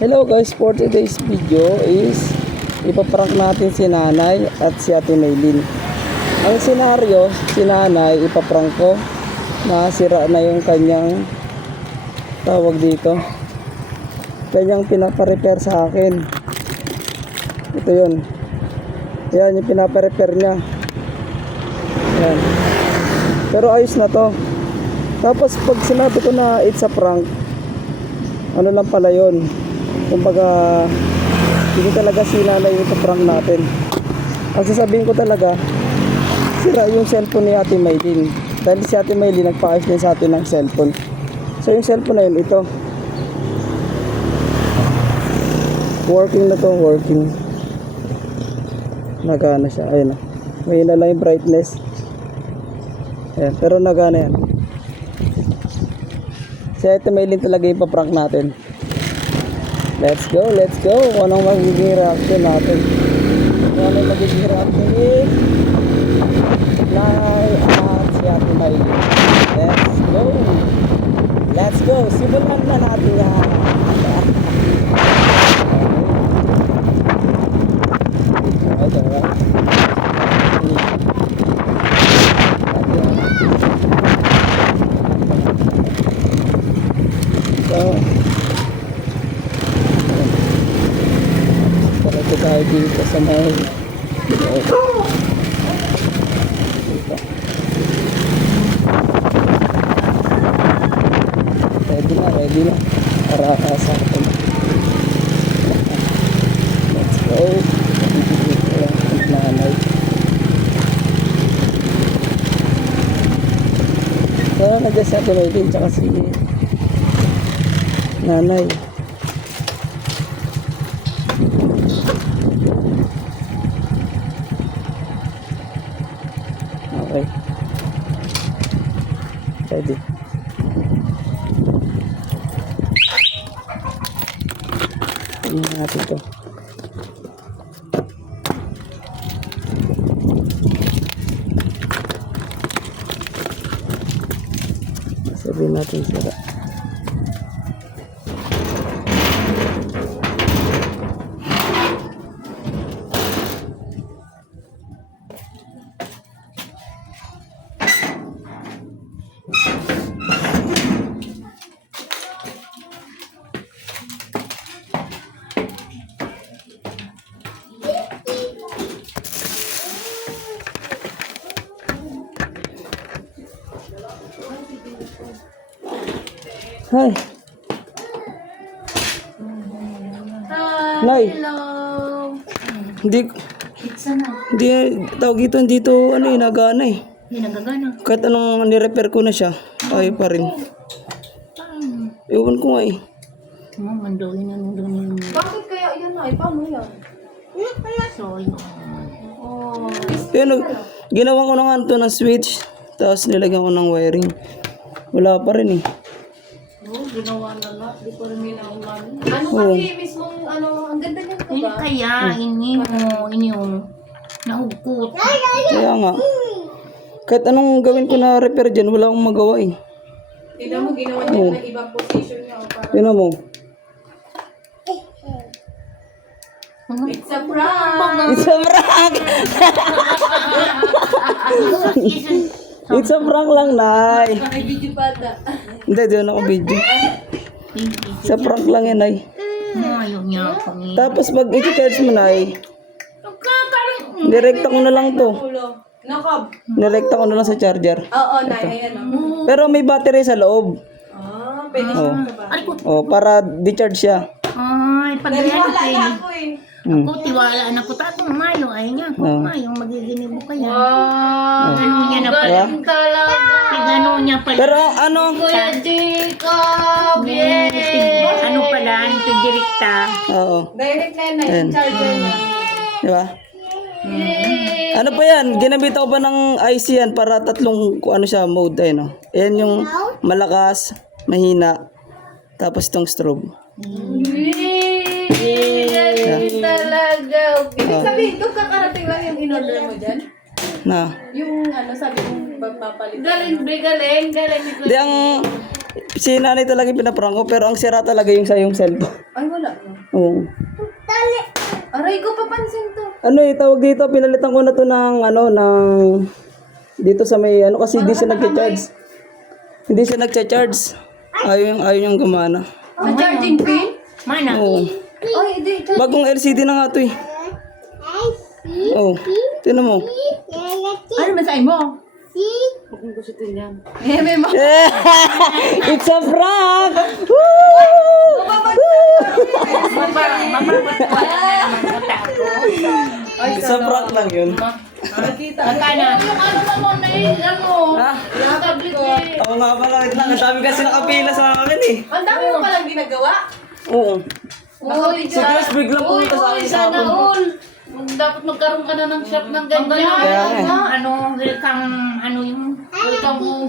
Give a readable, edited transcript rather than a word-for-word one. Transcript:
Hello guys, for today's video is ipaprank natin si nanay at si ate Maylin. Ang senaryo, si nanay ipaprank ko na sira na yung kanyang tawag dito, kanyang pinaparepair sa akin. Ito yun, yan yung pinaparepair niya. Yan. Pero ayos na to. Tapos pag sinabi ko na it's a prank, ano lang pala yun, kumbaga hindi talaga si nanay yung prank natin. Ang sasabihin ko talaga, sira yung cellphone ni ate Maylin. Dahil si ate Maylin nagpaayos din sa atin ng cellphone. So yung cellphone na yun, ito working na to, working. Nagana siya, ayun na. May na lang yung brightness. Ayan, pero nagana yan. Si ate Maylin talaga yung paprank natin. Let's go, let's go. Kung anong magiging reaction natin. Kung anong magiging reaction ni nanay at si ate Maylin. Let's go. Let's go. Simulan na natin yan. Okay, right? So, ito tayo dito sa may ready na para sa atin. Let's go. Nanay. So nandiyan si ate Maylin tsaka si nanay. Okay. Ready. Tingnan natin ito. Sabihin natin sila. Hi. Nay. Hello. Hindi tawag dito ano yung nagana eh. Hindi nagagana. Kahit anong ni-repair ko na siya, ay pa rin. Ewan ko nga eh. Mandoin na nandun yung... Bakit kaya yan ay? Paano yan? So, yun. Oh. Pero ginawa ko na nga ito ng switch, tapos nilagyan ko ng wiring. Wala pa rin eh. Oh, ginawa na lahat. Di ko rin minauman. Ano kasi mismong ano, ang ganda niyan ko Hindi ba? kaya, ini yung naugkot. Kaya nga. Kahit anong gawin ko na repair dyan, wala akong magawa eh. Tignan mo, ginawa niya na ibang position niya. Para... Tingnan mo. It's a prank! It's a prank! It's a prank lang, Nay. May video bata. Hindi, di ako video. Sa prank lang yan, Nay. Ayaw niya kami. Tapos pag i-charge mo, Nay, direkta ko na lang to. Ulo. Nakab. Direkta ko na lang sa charger. Oo, Nay. Ayan o. Pero may battery sa loob. Ah, pwede siya ba? Ay, ko. Oh, para di-charge siya. Ay, pag yan, Naniwala pwede. na ako eh. Ako, tiwala na ko. Tatong mayo, ay niya. Kung mayo, magiginig mo kaya. Wow. Ganun niya na pala. Galing talaga. Ganun niya pala. Pero ano, Kuya Jacob. Yay! Ano pala, ito direkta. oo, Direct na yan, yung charger niya. di ba? Ano pa yan? Ginamit ako pa ng IC yan para tatlong ano siya, mode ay no. Ayan yung malakas, mahina, tapos itong strobe. Galing talaga. Ibig sabihin, kung kakarating lang yung in-order mo dyan? Na. Yung ano, sabi kong magpapalit. Galing, galing. Di ang si nanay talaga yung pinaprank ko, pero ang sira talaga yung sa yung cellphone. Ay, wala. No? Oo. Aray ko, papansin to. Ano tawag dito, pinalitan ko na to ng dito sa may kasi hindi siya nagcha-charge. Hindi siya nagcha-charge. Ayaw yung gumana. Sa charging pin? Mana? Oo. Ay, hindi. Bagong LCD na nga to eh. Oh, tinan mo. Ano masay mo? Huwag mo gusto yan. May mga. It's a prank! Woo! It's a prank lang yun. Magkana? Ha? Oo nga pala, wait lang. Ang dami kasi nakapila sa akin eh. Ang dami mo palang ginagawa. Oo. Si Chris biglang pumunta sa akin sa Sana hapon. all. Dapat magkaroon ka na ng shop ng ganyan. Kaya nga. Ano, welcome, ano yung welcome